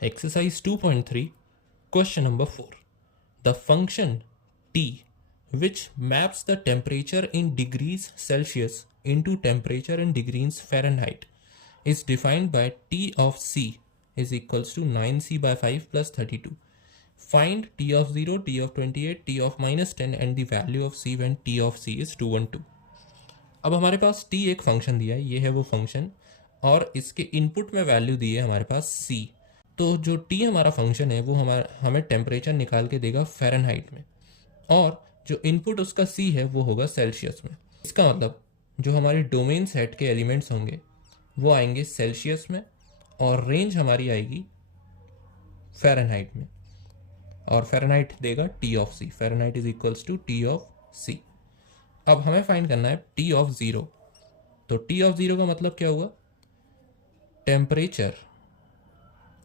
Exercise 2.3, question number 4. The function T, which maps the temperature in degrees Celsius into temperature in degrees Fahrenheit, is defined by T of C is equals to 9C by 5 plus 32. Find T of 0, T of 28, T of minus 10 and the value of C when T of C is 212. अब हमारे पास T एक function दिया है, ये है वो function, और इसके इनपुट में वैल्यू दी है हमारे पास C। तो जो T हमारा फंक्शन है वो हमें टेम्परेचर निकाल के देगा फ़ारेनहाइट में, और जो इनपुट उसका C है वो होगा सेल्सियस में। इसका मतलब जो हमारी डोमेन सेट के एलिमेंट्स होंगे वो आएंगे सेल्सियस में, और रेंज हमारी आएगी फ़ारेनहाइट में, और फ़ारेनहाइट देगा T of C। Fahrenheit is equals to T of C। अब हमें फाइंड करना है T ऑफ 0। तो T ऑफ 0 का मतलब क्या हुआ? Temperature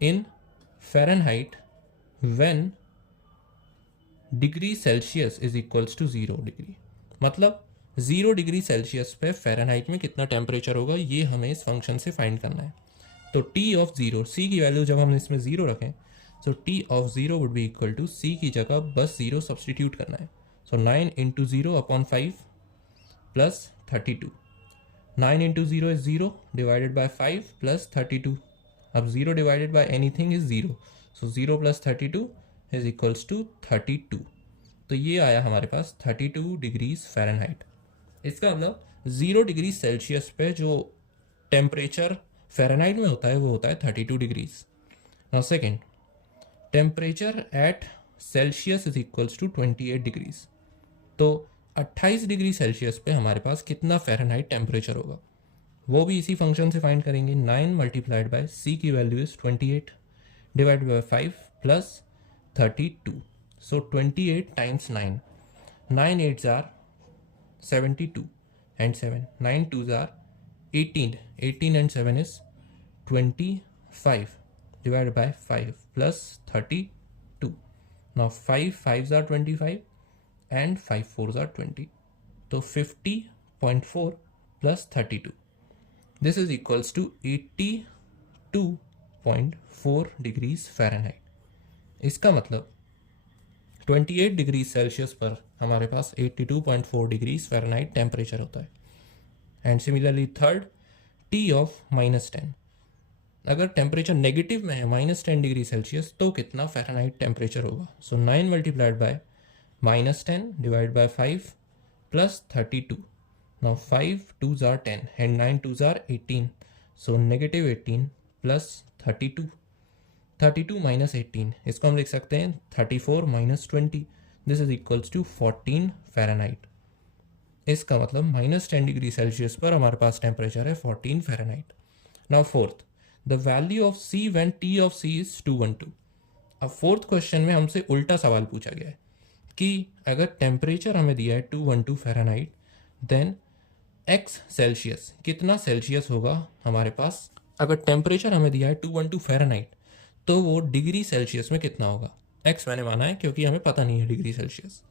in Fahrenheit when degree Celsius is equals to 0 degree. मतलब 0 डिग्री सेल्सियस पे फ़ारेनहाइट में कितना टेम्परेचर होगा, ये हमें इस फंक्शन से फाइंड करना है। तो T ऑफ 0, C की वैल्यू जब हम इसमें 0 रखें, तो T of 0 would be equal to C की जगह बस 0 सब्सटीट्यूट करना है। So 9 into 0 upon 5 plus 32। 9 into 0 is 0 divided by 5 plus 32। अब 0 divided by anything is 0, so 0 plus 32 is equals to 32। तो ये आया हमारे पास 32 डिग्रीज फ़ारेनहाइट। इसका मतलब 0 डिग्री सेल्सियस पे जो टेम्परेचर फ़ारेनहाइट में होता है वो होता है 32 degrees. Now second, temperature at Celsius is equals to 28 degrees. तो 28 डिग्री सेल्सियस पे हमारे पास कितना फ़ारेनहाइट टेम्परेचर होगा, वो भी इसी फंक्शन से फाइंड करेंगे। 9 मल्टीप्लाइड बाय C की value is 28 divide by 5 plus 32। So 28 times 9, 9 8s are 72 and 7, 9 2s are 18, 18 and 7 is 25 divided by 5 plus 32. Now 5 5s are 25 and 5 4s are 20. So 50.4 plus 32. This is equals to 82.4 degrees Fahrenheit. इसका मतलब 28 degree Celsius पर हमारे पास 82.4 degrees Fahrenheit temperature होता है। And similarly third, T of -10। अगर temperature negative में है -10 degree Celsius, तो कितना फ़ारेनहाइट टेम्परेचर होगा? So 9 multiplied by -10 divide by 5 plus 32। Now 5 2s are 10 and 9 2s are 18, so negative 18 plus 32। 32 minus 18, इसको हम लिख सकते हैं 34 minus 20। This is equals to 14 Fahrenheit. इसका मतलब -10 डिग्री सेल्सियस पर हमारे पास टेम्परेचर है 14 Fahrenheit. Now fourth, the value of C when T of C is 212। अब फोर्थ क्वेश्चन में हमसे उल्टा सवाल पूछा गया है कि अगर टेम्परेचर हमें दिया है 212 फ़ारेनहाइट, देन x सेल्सियस, कितना सेल्सियस होगा हमारे पास? अगर टेम्परेचर हमें दिया है 212 फ़ारेनहाइट, तो वो डिग्री सेल्सियस में कितना होगा? x मैंने माना है क्योंकि हमें पता नहीं है डिग्री सेल्सियस।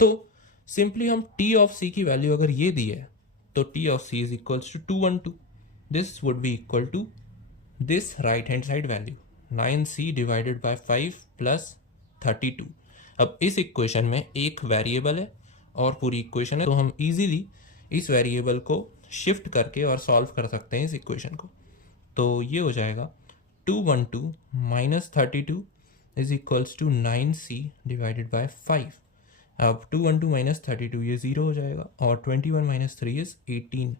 तो सिंपली हम T ऑफ C की वैल्यू अगर ये दी है, तो T of C is equals to 212। This would be equal to this right hand side value 9C divided by 5 plus 32। अब इस इक्वेशन में एक वेरिएबल है और पूरी इक्वेशन है, तो हम इजीली इस वेरिएबल को शिफ्ट करके और सॉल्व कर सकते हैं इस इक्वेशन को। तो ये हो जाएगा 212 minus 32 is equals to 9C divided by 5। अब 212 माइनस 32 ये 0 हो जाएगा, और 21 माइनस 3 इज 18,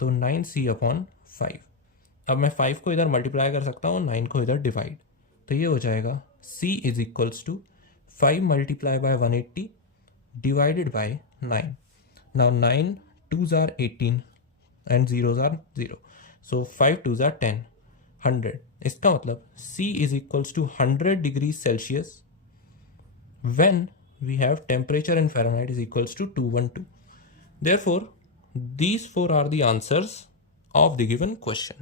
तो 9C अपॉन 5। अब मैं 5 को इधर मल्टीप्लाई कर सकता हूँ, 9 को इधर डिवाइड, तो ये हो जाएगा C is equals to 5 multiply by 180 divided by 9। Now 9 2s are 18 and 0s are 0, so 5 2s are 10, 100। इसका मतलब C is equals to 100 degrees Celsius when we have temperature in Fahrenheit is equals to 212. Therefore, these four are the answers of the given question.